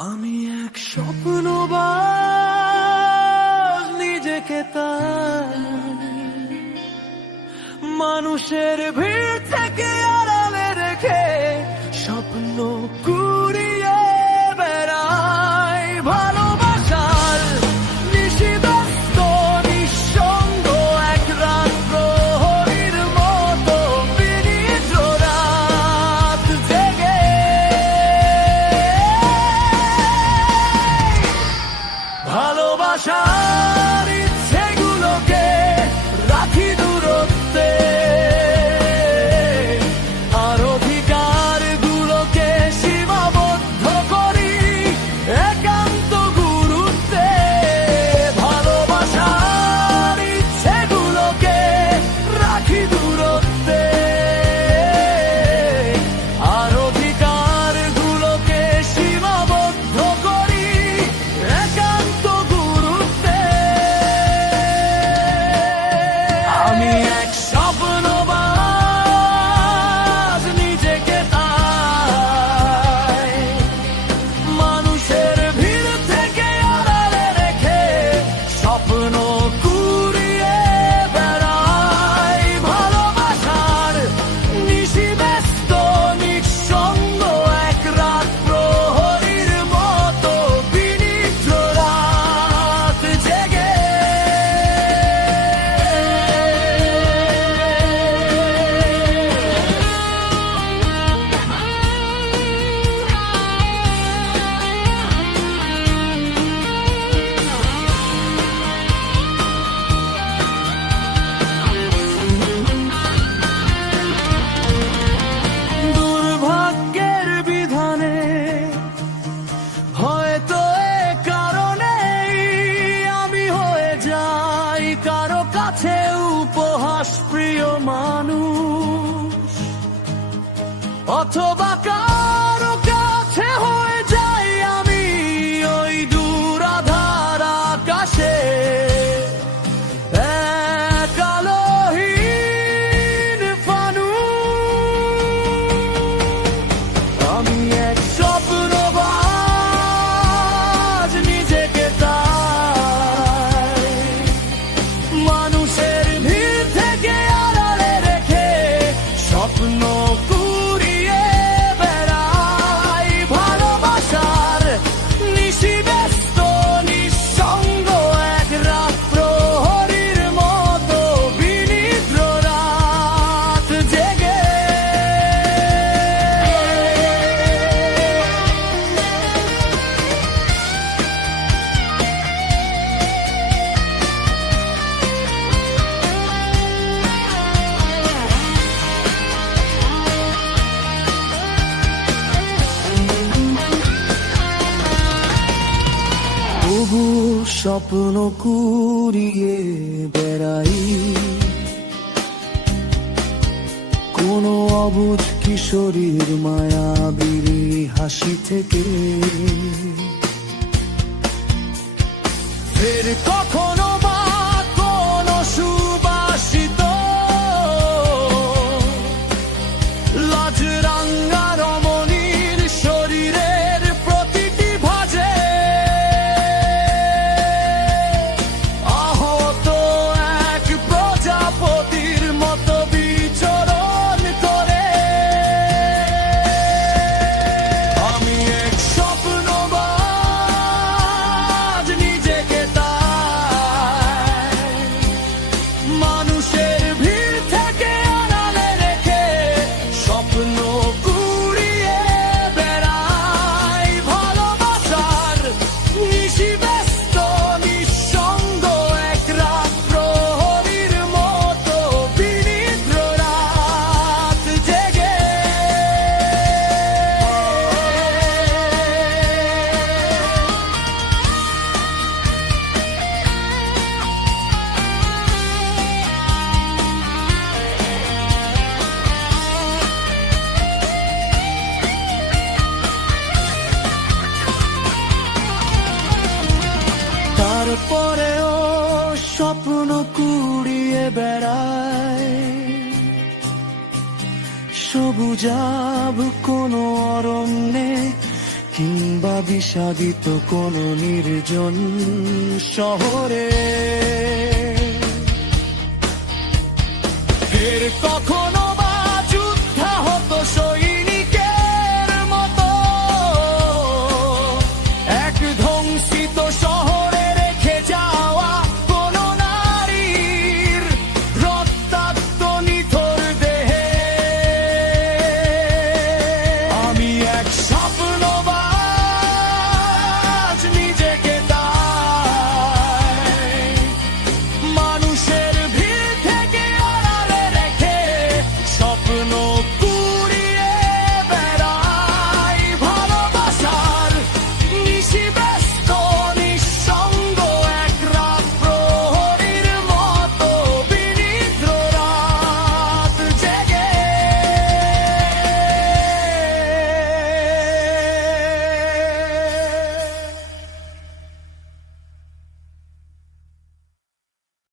আমি এক স্বপ্নবাজ, নিজেকে তাই মানুষের ভিড় থেকে আড়ালে রেখে স্বপ্ন কুড়িয়ে বেড়াই। ভালোবাসার নিশিদস্ত নিঃসঙ্গ এক রাত প্রহরীর মতো বিনিদ্র রাত জেগে ভালোবাসার ইচ্ছেগুলোকে রাখি দূরত্বে, আর অধিকারগুলোকে সীমাবদ্ধ করি একান্ত গুরুত্বে। ভালোবাসার ইচ্ছেগুলোকে রাখি দূরত্বে, আর অধিকারগুলোকে সীমাবদ্ধ করি একান্ত গুরুত্বে। আমি এক স্বপ্নবাজ, নিজেকে তাই মানুষের ভিড় থেকে আড়ালে রেখে স্বপ্ন কুড়িয়ে বেড়াই। ভালোবাসার নিশিব্যস্ত নিঃসঙ্গ এক রাত প্রহরীর মতো বিনিদ্র রাত জেগে দুর্ভাগ্যের বিধানে হয়তো এ কারণেই আমি হয়ে যাই কারো কাছে উপহাস প্রিয় মানুষ, অথবা কারো কাছে হয়ে যাই আমি ওই দূরাধার আকাশে এক আলোহীন ফানুষ। আমি এক স্বপ্নবাজ, নিজেকে তাই মানুষের ভিড় থেকে আড়ালে রেখে স্বপ্ন কুড়িয়ে বেড়াই। ভালোবাসার নিশিব্যস্ত নিঃসঙ্গ এক রাত প্রহরীর মতো বিনিদ্র রাত জেগে তবু স্বপ্ন কুড়িয়ে বেড়াই কোনো অবুঝ কিশোরীর মায়াবী হাসি থেকে। ফের কখনো বা কোনো সুবাসিত লাজরাঙ্গা রমণীর শরীরের প্রতিটি ভাঁজে আহত এক প্রজাপতির মতো বিচরণ করে। আমি এক স্বপ্নবাজ, নিজেকে তাই মানুষের ভিড় থেকে আড়ালে রেখে স্বপ্ন কুড়িয়ে বেড়াই। ভালোবাসার নিশিব্যস্ত নিঃসঙ্গ এক রাত প্রহরীর মতো বিনিদ্র রাত জেগে তারপরেও স্বপ্ন কুড়িয়ে বেড়ায় সবুজাভ কোনো অরণ্যে কিংবা বিষাদিত কোনো নির্জন শহরে ফের কখনো